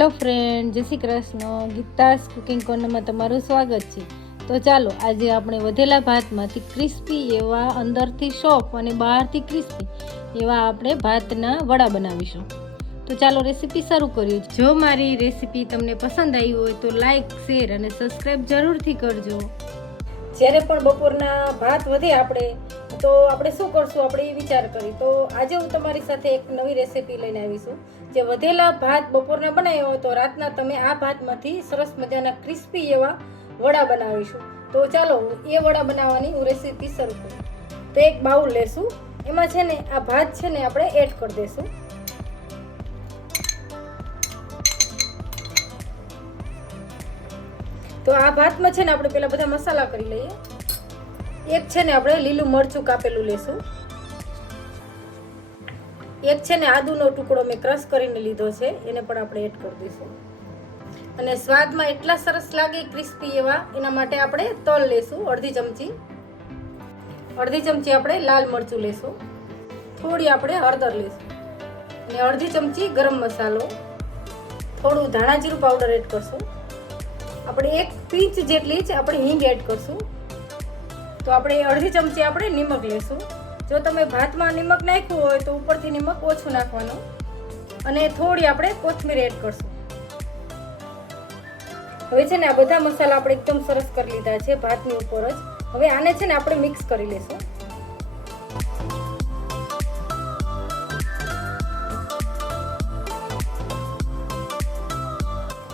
Hello friend, જય Shri Krishna. Geeta's cooking કોર્નરમાં તમારું સ્વાગત છે. તો ચાલો આજે આપણે વધેલા ભાતમાંથી ક્રિસ્પી એવા અંદરથી સોફ્ટ અને બહારથી ક્રિસ્પી એવા આપણે ભાતના વડા બનાવીશું. તો ચાલો રેસીપી શરૂ કરીએ. જો મારી રેસીપી તમને પસંદ આવી હોય તો લાઈક, શેર અને સબસ્ક્રાઈબ જરૂરથી કરજો. જ્યારે પણ બપોરના ભાત વધે તો આપણે શું કરશું, આપણે એ વિચાર કરી. તો આજે હું તમારી સાથે એક નવી રેસીપી લઈને આવીશું. જે વધેલા ભાત બપોરના બનાવ્યા હોય તો રાતના તમે આ ભાતમાંથી સરસ મજાના ક્રિસ્પી એવા વડા બનાવીશું. તો ચાલો એ વડા બનાવવાની હું રેસીપી શરૂ કરું. તો એક બાઉલ લેશું, એમાં છે ને આ ભાત છે ને આપણે એડ કરી દઈશું. તો આ ભાતમાં છે ને આપણે પહેલા બધા મસાલા કરી લઈએ. એક છે ને આપણે લીલું મરચું કાપેલું લેશું. એક છે ને આદુનો ટુકડો મેં ક્રશ કરીને લીધો છે, એને પણ આપણે એડ કરી દઈશું. અને સ્વાદમાં એટલા સરસ લાગે ક્રિસ્પી એવા, એના માટે આપણે તલ લેશું અડધી ચમચી આપણે લાલ મરચું લેશું. થોડી આપણે હળદર લેશું અને અડધી ચમચી ગરમ મસાલો, થોડું ધાણા જીરું પાવડર એડ કરશું. આપણે એક પિંચ જેટલી જ આપણે હિંગ એડ કરશું. તો આપણે અડધી ચમચી આપણે નિમક લેશું. જો તમે ભાતમાં નિમક નાખ્યું હોય તો ઉપરથી નિમક ઓછું નાખવાનું. અને થોડી આપણે કોથમીર એડ કરશું. હવે છે ને આ બધા મસાલા આપણે એકદમ સરસ કરી લીધા છે ભાતની ઉપર જ. હવે આને છે ને આપણે મિક્સ કરી લેશું.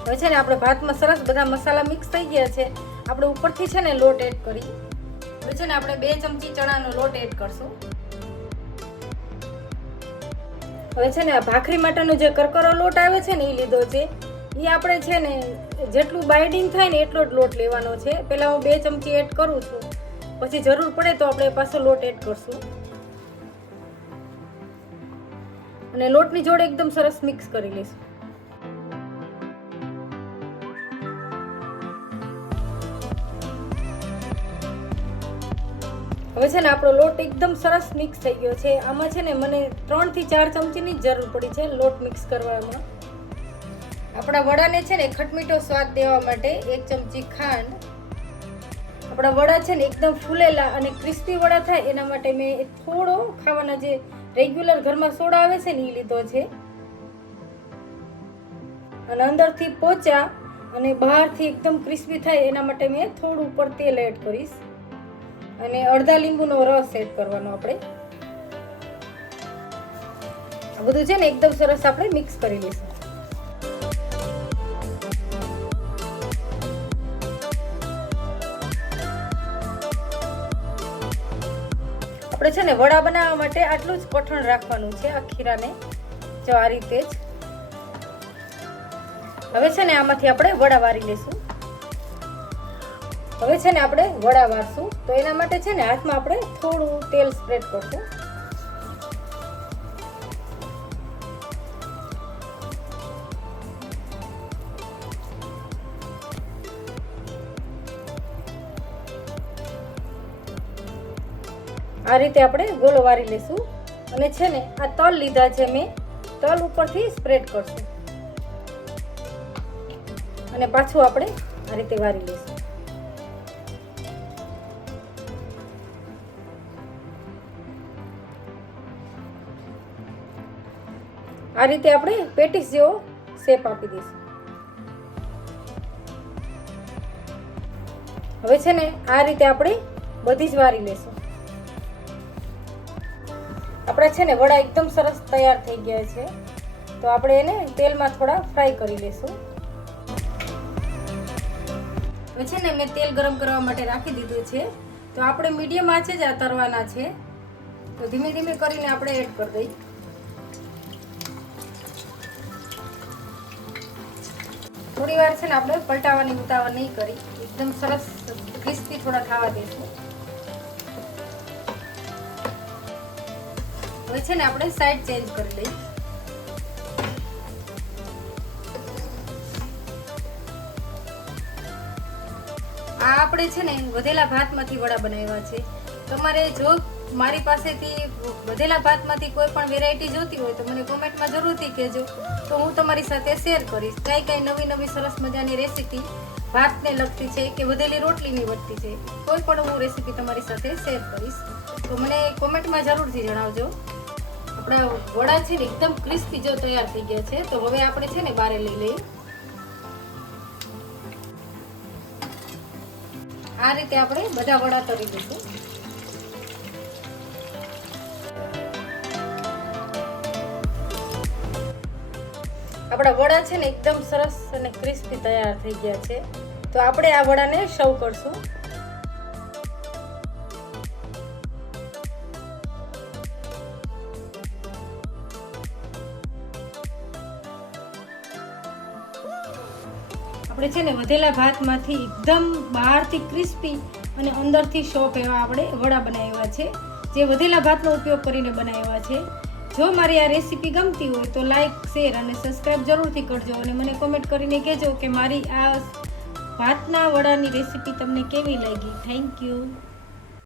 હવે છે ને આપણે ભાતમાં સરસ બધા મસાલા મિક્સ થઈ ગયા છે. આપણે ઉપરથી છે ને લોટ એડ કરી. હવે છે ને આપણે 2 ચમચી ચણાનો લોટ એડ કરશું. હવે છે ને આ ભાખરી માટેનો જે કરકરો લોટ આવે છે ને એ લીધો છે. એ આપણે છે ને જેટલું બાઇન્ડિંગ થાય ને એટલો જ લોટ લેવાનો છે. પહેલાં હું 2 ચમચી એડ કરું છું, પછી જરૂર પડે તો આપણે પાછો લોટ એડ કરશું. અને લોટની જોડે એકદમ સરસ મિક્સ કરી લઈશું. હવે છે ને આપણો લોટ એકદમ સરસ મિક્સ થઈ ગયો છે. આમાં છે ને મને 3 થી 4 ચમચીની જ જરૂર પડી છે લોટ મિક્સ કરવામાં. આપણા વડાને છે ને ખટમીઠો સ્વાદ દેવા માટે 1 ચમચી ખાંડ. આપણા વડા છે ને એકદમ ફૂલેલા અને ક્રિસ્પી વડા થાય એના માટે મેં થોડો ખાવાના જે રેગ્યુલર ઘરમાં સોડા આવે છે ને એ લીધો છે. અને અંદરથી પોચા અને બહારથી એકદમ ક્રિસ્પી થાય એના માટે મેં થોડું ઉપર તેલ એડ કરીશ. અને અડધા લીંબુનો રસ એડ કરવાનો. આપણે આ બધું છે ને એકદમ સરસ આપણે મિક્સ કરી લઈશું. આપણે છે ને વડા બનાવવા માટે આટલું જ કઠણ રાખવાનું છે આ ખીરાને, જો આ રીતે જ. હવે છે ને આમાંથી આપણે વડા વારી લઈશું. હવે છે ને આપણે વડા વારશું. તો એના માટે છે ને હાથમાં આપણે થોડું તેલ સ્પ્રેડ કરશું. આ રીતે આપણે ગોળો વારી લઈશું. અને છે ને આ તલ લીધા છે મેં, તલ ઉપરથી સ્પ્રેડ કરશું. અને પાછું આપણે આ રીતે વારી લઈશું. આ રીતે આપણે પેટીસ જેવો શેપ આપી દઈશું. હવે છે ને આ રીતે આપણે બધી જ વારી લેશું. આપણા છે ને વડા એકદમ સરસ તૈયાર થઈ ગયા છે. તો આપણે એને તેલમાં થોડા ફ્રાય કરી લેશું. હવે છે ને મેં તેલ ગરમ કરવા માટે રાખી દીધું છે. તો આપણે મીડિયમ આંચે જ આ તળવાના છે. તો ધીમે ધીમે કરીને આપણે એડ કરી દઈએ. થોડી વાર છે ને આપણે પલટાવાની ઉતાવળ નહીં કરી, એકદમ સરસ ક્રિસ્પી થોડા થવા દઈશું. હવે છે ને આપણે સાઈડ ચેન્જ કરી લઈએ. આ આપણે છે ને વધેલા ભાતમાંથી વડા બનાવ્યા છે. તમારે જો મારી પાસેથી વધેલા ભાતમાંથી કોઈ પણ વેરાયટી જોતી હોય તો મને કોમેન્ટમાં જરૂરથી કહેજો. તો હું તમારી સાથે શેર કરીશ કઈ નવી નવી સરસ મજાની રેસીપી ભાતને લગતી છે કે વધેલી રોટલીની લગતી છે, કોઈ પણ હું રેસીપી તમારી સાથે શેર કરીશ. તો મને કોમેન્ટમાં જરૂરથી જણાવજો. આપણા વડા છે ને એકદમ ક્રિસ્પી જો તૈયાર થઈ ગયા છે. તો હવે આપણે છે ને બારે લઈ લઈએ. આ રીતે આપણે બધા વડા તળી દઈશું. આપણા વડા છે ને એકદમ સરસ અને ક્રિસ્પી તૈયાર થઈ ગયા છે. તો આપણે આ વડાને સર્વ કરશું. આપણે છે ને વધેલા ભાતમાંથી એકદમ બહારથી ક્રિસ્પી અને અંદરથી સોફ્ટ એવા આપણે વડા બનાવ્યા છે, જે વધેલા ભાતનો ઉપયોગ કરીને બનાવ્યા છે. જો મારી આ રેસીપી ગમતી હોય તો લાઈક, શેર અને સબસ્ક્રાઈબ જરૂરથી કરજો અને મને કોમેન્ટ કરીને કહેજો કે મારી આ ભાતના વડાની રેસીપી તમને કેવી લાગી. Thank you.